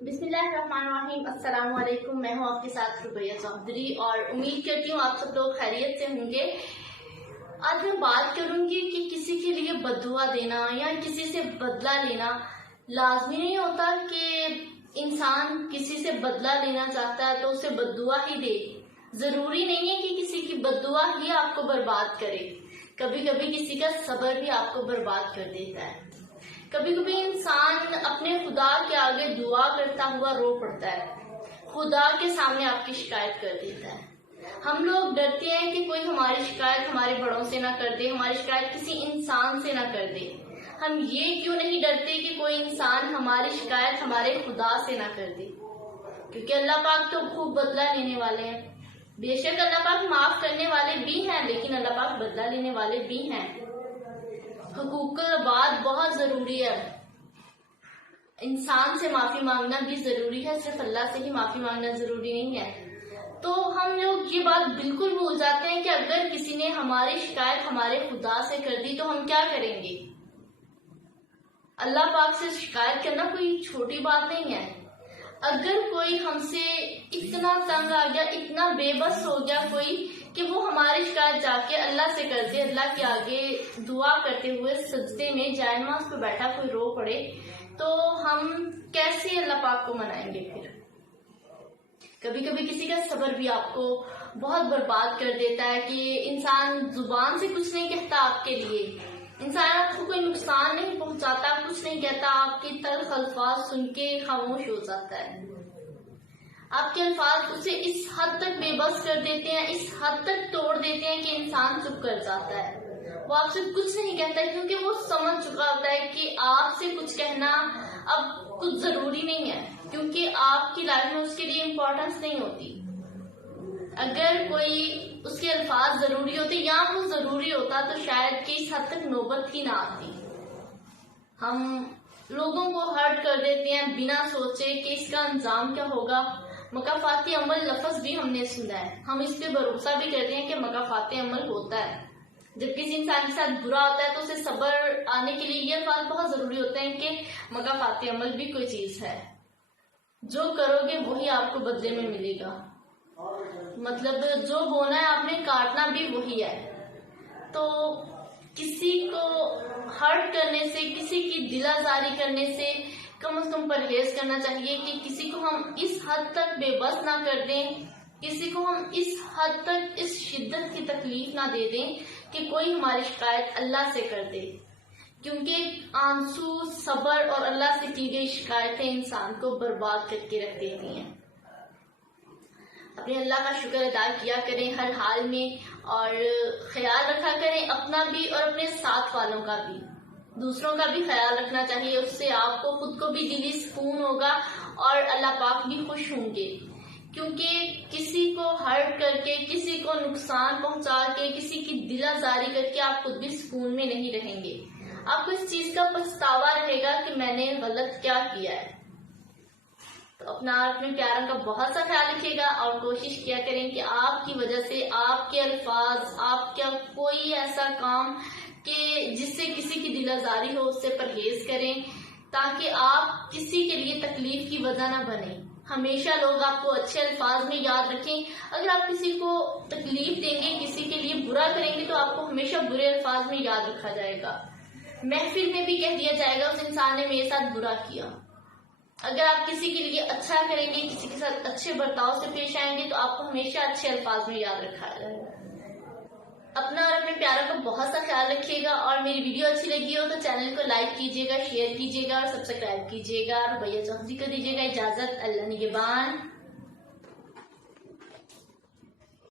بسم اللہ الرحمن الرحیم۔ السلام علیکم، میں ہوں آپ کے ساتھ ربیہ چودھری اور امید کرتی ہوں آپ سب لوگ خیریت سے ہوں گے۔ آج میں بات کروں گی کہ کسی کے لیے بد دعا دینا یا کسی سے بدلہ لینا لازمی نہیں ہوتا کہ انسان کسی سے بدلہ لینا چاہتا ہے تو اسے بد دعا ہی دے۔ ضروری نہیں ہے کہ کسی کی بد دعا ہی آپ کو برباد کرے، کبھی کبھی کسی کا صبر بھی آپ کو برباد کر دیتا ہے۔ کبھی کبھی انسان اپنے خدا کے آگے دعا کرتا ہوا رو پڑتا ہے، خدا کے سامنے آپ کی شکایت کر دیتا ہے۔ ہم لوگ ڈرتے ہیں کہ کوئی ہماری شکایت ہمارے بڑوں سے نہ کر دے، ہماری شکایت کسی انسان سے نہ کر دے۔ ہم یہ کیوں نہیں ڈرتے کہ کوئی انسان ہماری شکایت ہمارے خدا سے نہ کر دے؟ کیونکہ اللہ پاک تو خوب بدلہ لینے والے ہیں۔ بے شک اللہ پاک معاف کرنے والے بھی ہیں، لیکن اللہ پاک بدلہ لینے والے بھی ہیں۔ حقوق العباد بہت ضروری ہے، انسان سے معافی مانگنا بھی ضروری ہے، صرف اللہ سے ہی معافی مانگنا ضروری نہیں ہے۔ تو ہم لوگ یہ بات بالکل بھول جاتے ہیں کہ اگر کسی نے ہماری شکایت ہمارے خدا سے کر دی تو ہم کیا کریں گے؟ اللہ پاک سے شکایت کرنا کوئی چھوٹی بات نہیں ہے۔ اگر کوئی ہم سے اتنا تنگ آ گیا، اتنا بے بس ہو گیا کوئی کہ وہ ہماری شکایت جا کے اللہ سے کر دے، اللہ کے آگے دعا کرتے ہوئے سجدے میں جائے نماز پہ بیٹھا کوئی رو پڑے، تو ہم کیسے اللہ پاک کو منائیں گے پھر؟ کبھی کبھی کسی کا صبر بھی آپ کو بہت برباد کر دیتا ہے کہ انسان زبان سے کچھ نہیں کہتا آپ کے لیے، انسان آپ کو کوئی نقصان نہیں پہنچاتا، کچھ نہیں کہتا، آپ کے تلخ الفاظ سن کے خاموش ہو جاتا ہے۔ آپ کے الفاظ اسے اس حد تک بے بس کر دیتے ہیں، اس حد تک توڑ دیتے ہیں کہ انسان چپ کر جاتا ہے، وہ آپ سے کچھ نہیں کہتا ہے کیونکہ وہ سمجھ چکا ہوتا ہے کہ آپ سے کچھ کہنا اب کچھ ضروری نہیں ہے، کیونکہ آپ کی لائف میں اس کے لیے امپورٹنس نہیں ہوتی۔ اگر کوئی اس کے الفاظ ضروری ہوتے یا وہ ضروری ہوتا تو شاید کہ اس حد تک نوبت ہی نہ آتی۔ ہم لوگوں کو ہرٹ کر دیتے ہیں بنا سوچے کہ اس کا انجام کیا ہوگا۔ مکافاتی عمل لفظ بھی ہم نے سنا ہے، ہم اس پہ بھروسہ بھی کرتے ہیں کہ مکافاتی عمل ہوتا ہے۔ جب کسی انسان کے ساتھ برا ہوتا ہے تو اسے صبر آنے کے لیے یہ الفاظ بہت ضروری ہوتے ہیں کہ مکافاتی عمل بھی کوئی چیز ہے، جو کرو گے وہی آپ کو بدلے میں ملے گا، مطلب جو بونا ہے آپ نے کاٹنا بھی وہی ہے۔ تو کسی کو ہرٹ کرنے سے، کسی کی دل آزاری کرنے سے کم از کم پرہیز کرنا چاہیے کہ کسی کو ہم اس حد تک بے بس نہ کر دیں، کسی کو ہم اس حد تک اس شدت کی تکلیف نہ دے دیں کہ کوئی ہماری شکایت اللہ سے کر دے، کیونکہ آنسو، صبر اور اللہ سے کی گئی شکایتیں انسان کو برباد کر کے رکھ دیتی ہیں۔ اپنے اللہ کا شکر ادا کیا کریں ہر حال میں، اور خیال رکھا کریں اپنا بھی اور اپنے ساتھ والوں کا بھی، دوسروں کا بھی خیال رکھنا چاہیے، اس سے آپ کو خود کو بھی دلی سکون ہوگا اور اللہ پاک بھی خوش ہوں گے۔ کیونکہ کسی کو ہرٹ کر کے، کسی کو نقصان پہنچا کے، کسی کی دل آزاری کر کے آپ خود بھی سکون میں نہیں رہیں گے، آپ کو اس چیز کا پچھتاوا رہے گا کہ میں نے غلط کیا کیا ہے۔ تو اپنا اپنے پیاروں کا بہت سا خیال رکھیے گا اور کوشش کیا کریں کہ آپ کی وجہ سے آپ کے الفاظ، آپ کا کوئی ایسا کام کہ جس سے کسی کی دل آزاری ہو اس سے پرہیز کریں، تاکہ آپ کسی کے لیے تکلیف کی وجہ نہ بنیں۔ ہمیشہ لوگ آپ کو اچھے الفاظ میں یاد رکھیں، اگر آپ کسی کو تکلیف دیں گے، کسی کے لیے برا کریں گے تو آپ کو ہمیشہ برے الفاظ میں یاد رکھا جائے گا، محفل میں بھی کہہ دیا جائے گا اس انسان نے میرے ساتھ برا کیا۔ اگر آپ کسی کے لیے اچھا کریں گے، کسی کے ساتھ اچھے برتاؤ سے پیش آئیں گے تو آپ کو ہمیشہ اچھے الفاظ میں یاد رکھا جائے گا۔ اپنا اور اپنے پیاروں کا بہت سا خیال رکھیے گا، اور میری ویڈیو اچھی لگی ہو تو چینل کو لائک کیجیے گا، شیئر کیجیے گا اور سبسکرائب کیجیے گا۔ ربیہ چودھری کو دیجیے گا اجازت، اللہ نگہبان۔